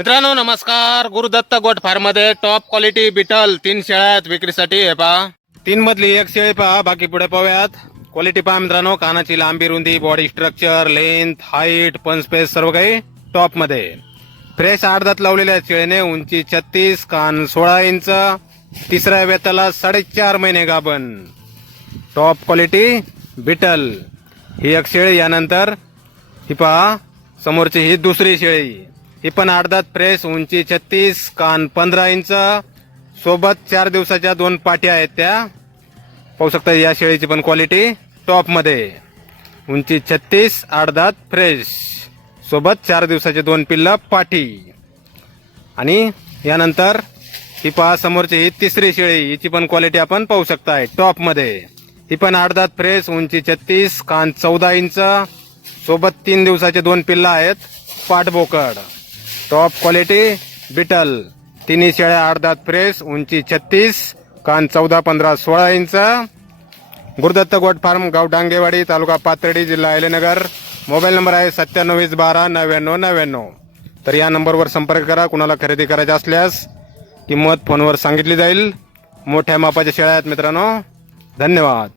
मित्रांनो नमस्कार. गुरुदत्त गोट फार्ममध्ये टॉप क्वालिटी बिटल तीन शेळ्या आहेत विक्रीसाठी हे पहा. तीन मधली एक शेळी पहा. बाकी पुढे पाहूयात. क्वालिटी पहा मित्रांनो. कानाची लांबी रुंदी बॉडी स्ट्रक्चर लेंथ हाईट पन स्पेस सर्व काही टॉपमध्ये. फ्रेश आडदात लावलेल्या शेळीने उंची छत्तीस कान सोळा इंच तिसऱ्या वेताला साडेचार महिने गाभण. टॉप क्वालिटी बिटल ही एक शेळी यानंतर ही पहा समोरची ही दुसरी शेळी. ही पण अर्धात फ्रेश उंची छत्तीस कान पंधरा इंच. सोबत चार दिवसाच्या दोन पाट्या आहेत त्या. पाहू शकता या शेळीची पण क्वालिटी टॉपमध्ये उंची छत्तीस अर्धात फ्रेश सोबत चार दिवसाचे दोन पिल्लं पाठी आणि यानंतर ही पहा समोरची ही तिसरी शेळी हिची पण क्वालिटी आपण पाहू शकताय टॉपमध्ये ही पण अर्धात फ्रेश उंची छत्तीस कान चौदा इंच. सोबत तीन दिवसाचे दोन पिल्लं आहेत. पाठबोकड टॉप क्वालिटी बिटल तिन्ही शेळ्या अर्धात फ्रेश उंची छत्तीस कान चौदा पंधरा सोळा इंच. गुरुदत्त गोट फार्म गाव डांगेवाडी तालुका पाथर्डी जिल्हा अहिलेनगर. मोबाईल नंबर आहे सत्त्याण्णव वीस बारा नव्याण्णव नव्याण्णव. तर या नंबरवर संपर्क करा कुणाला खरेदी करायची असल्यास. किंमत फोनवर सांगितली जाईल. मोठ्या मापाच्या शेळ्या आहेत मित्रांनो. धन्यवाद.